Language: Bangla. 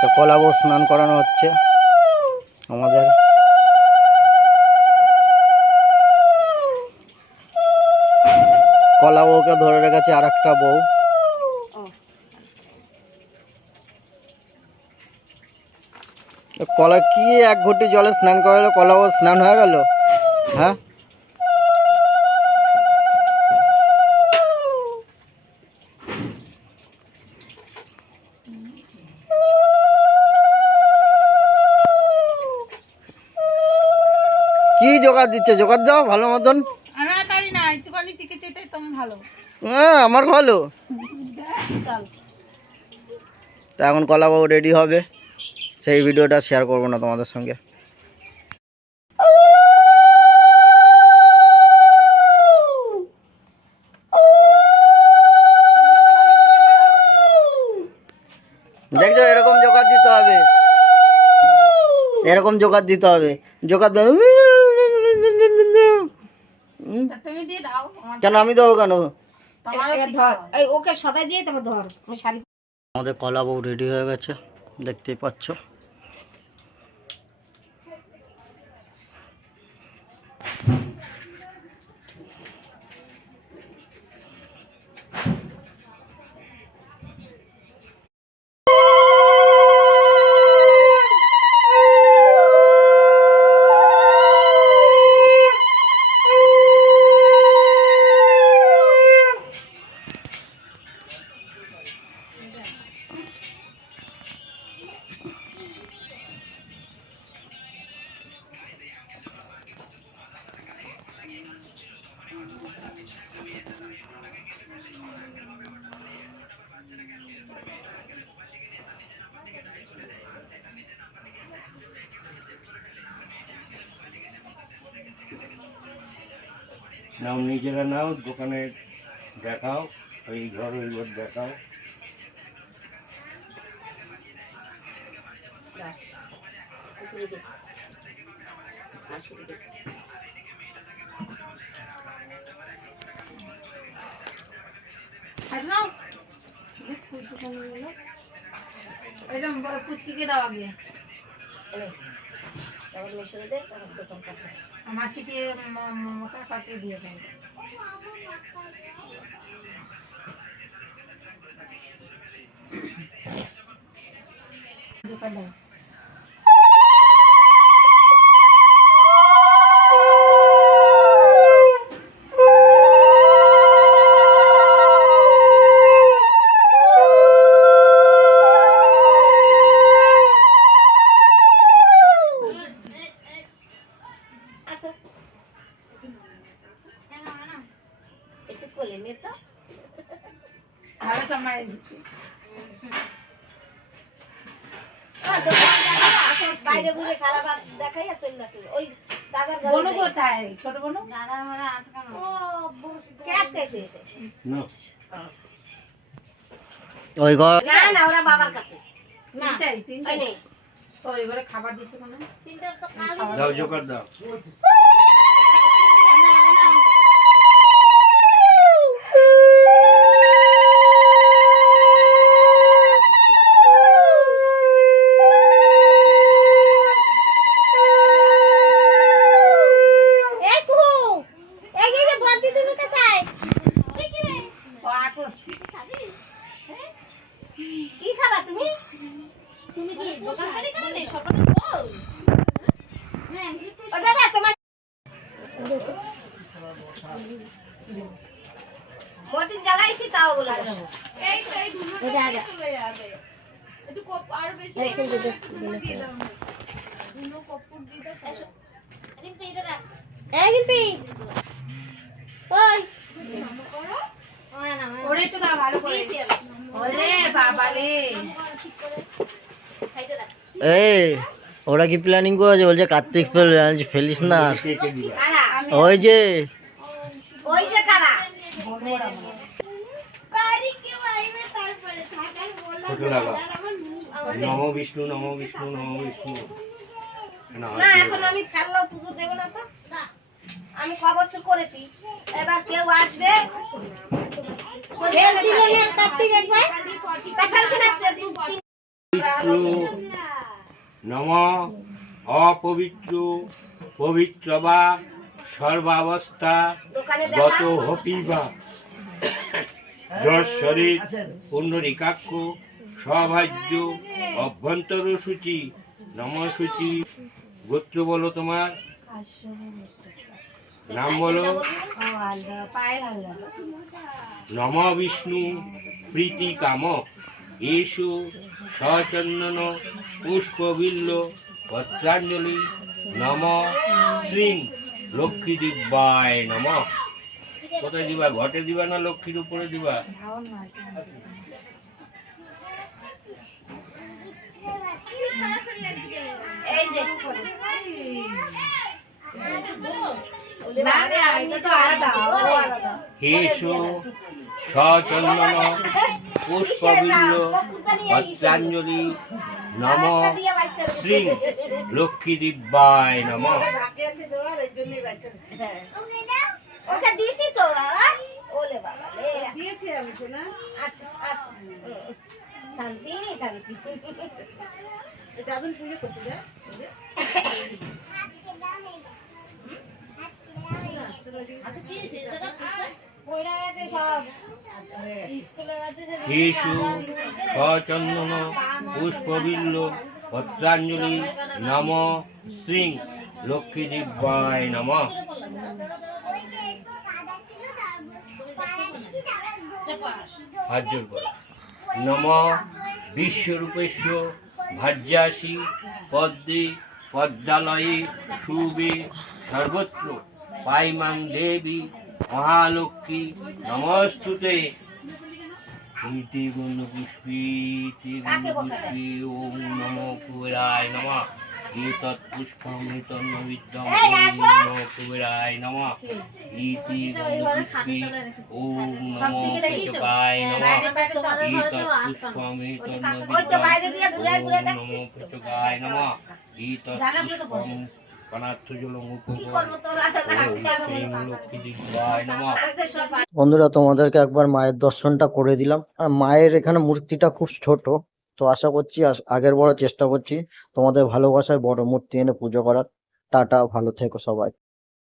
তো কলা বউ স্নান করানো হচ্ছে আমাদের। কলা বউকে ধরে রেখেছে আর একটা বউ। কলা কি এক ঘটি জলে স্নান করালো, কলা বউ স্নান হয়ে গেল। হ্যাঁ কি জোগাড় দিচ্ছে, জোগাড় দাও ভালো মতন। হ্যাঁ আমার ভালো। তা এখন কলা বউ রেডি হবে, সেই ভিডিওটা শেয়ার করবো না তোমাদের সঙ্গে। দেখছো এরকম জোগাড় দিতে হবে, এরকম জোগাড় দিতে হবে। জোগাড় দাও। কেন আমি দেবো কেন? ওকে সদাই দিয়ে তারপর ধর। আমাদের কলা বউ রেডি হয়ে গেছে, দেখতেই পাচ্ছ। নাও নিজেরা নাও, দোকানে দেখাও, এই ঘর ওই ঘর দেখাও। পুচকিকে দাও আগে, মাসিকে কাকাকে দিয়ে দেয়। বাইরে ঘুরে সারা রাত দেখাই আর চলে আসলো। ওই দাদার বোন কোথায়? ছোট বোন দাদা মারা আটকানো। ও ক্যাট এসে না ওই ঘর না না, ওরা বাবার কাছে না তিনটাই নেই। তো এবারে খাবার দিছে কোন? তিনটা তো কাল দাও, জোগাড় দাও। কি খাবা তুমি? তুমি কি দোকান থেকে খাবে? সকালে বল। হ্যাঁ ও দাদা তোমার মটন জ্বালাইছি তাও বলা এই তো এই ধুনো চলে যাবে। একটু আর বেশি দিয়ে দাও। ধুনো কপুর দিয়ে দাও। রিম্পি দাদা এই রিম্পি কই নাম করো। ওরে একটু দাও ভালো করে। ওরে বাবালে এই ওরা কি প্ল্যানিং করেছে? বলছে কার্তিক ফেলিস না। ওই যে ওই যে কারা বাড়ি কে আইবে তারপরে থাকার বলা নম বিষ্ণু, নম বিষ্ণু, নম বিষ্ণু। না এখন আমি ফেললো পুজো দেব না তো। আমি ক বছর করেছি, এবার কেউ আসবে ফেলছিল না কার্তিক একবার তা ফেলছি না। পবিত্র নম অপবিত্র পবিত্র বা সর্বাবস্থা গত হপিবা যশ্বরের পুণ্ডরিকাক্ষ সভাজ্য অভ্যন্তর সূচি নম সূচি। গোত্র বলো তোমার, নাম বলো। নম বিষ্ণু প্রীতি কাম এসু সচন্দন পুষ্পবিল্ল পত্রাঞ্জলি নম শ্রী লক্ষ্মী দিব্যায় নম। কোথায় দিবা? ঘটে দিবা না লক্ষ্মীর উপরে দিবা? এই যে হেসু সচন্দন পুষ্পবিল্ল পত্রাঞ্জলি নম শ্রী লক্ষ্মী দিব্যায় নম। ওকে দিছি তো ওলে বাবা দিয়েছি আমি শোনা। আচ্ছা আচ্ছা শান্তি শান্তি। এটা আদন পুজো করতে যা হেসু সচন্দন পুষ্পবিল্ল পত্রাঞ্জলি নম শ্রী লক্ষ্মী দিব্যায় নম। নম বিশ্বরূপেশ ভাজ্যাসি পদ্মে পদ্মালয়ে শুভে সর্বত্র পাইমাং দেবী মহালক্ষ্মী নমস্তুতে। ইতি গন্ধপুষ্পী ওম নমো কুবেরায় নমঃ। এতৎ পুষ্পং তন্ন বিদ্যং ওম নমো কুবেরায় নমঃ। ইতি গন্ধপুষ্পী ওম নমো পুষ্পায় নমঃ। এতৎ পুষ্পং তন্ন বিদ্যং ওম নমো পুষ্পায় নমঃ। এতৎ পুষ্পং বন্ধুরা, তোমাদেরকে একবার মায়ের দর্শনটা করে দিলাম। আর মায়ের এখানে মূর্তিটা খুব ছোট, তো আশা করছি আগের বড় চেষ্টা করছি তোমাদের ভালোবাসায় বড় মূর্তি এনে পুজো করার। টাটা, ভালো থেকো সবাই।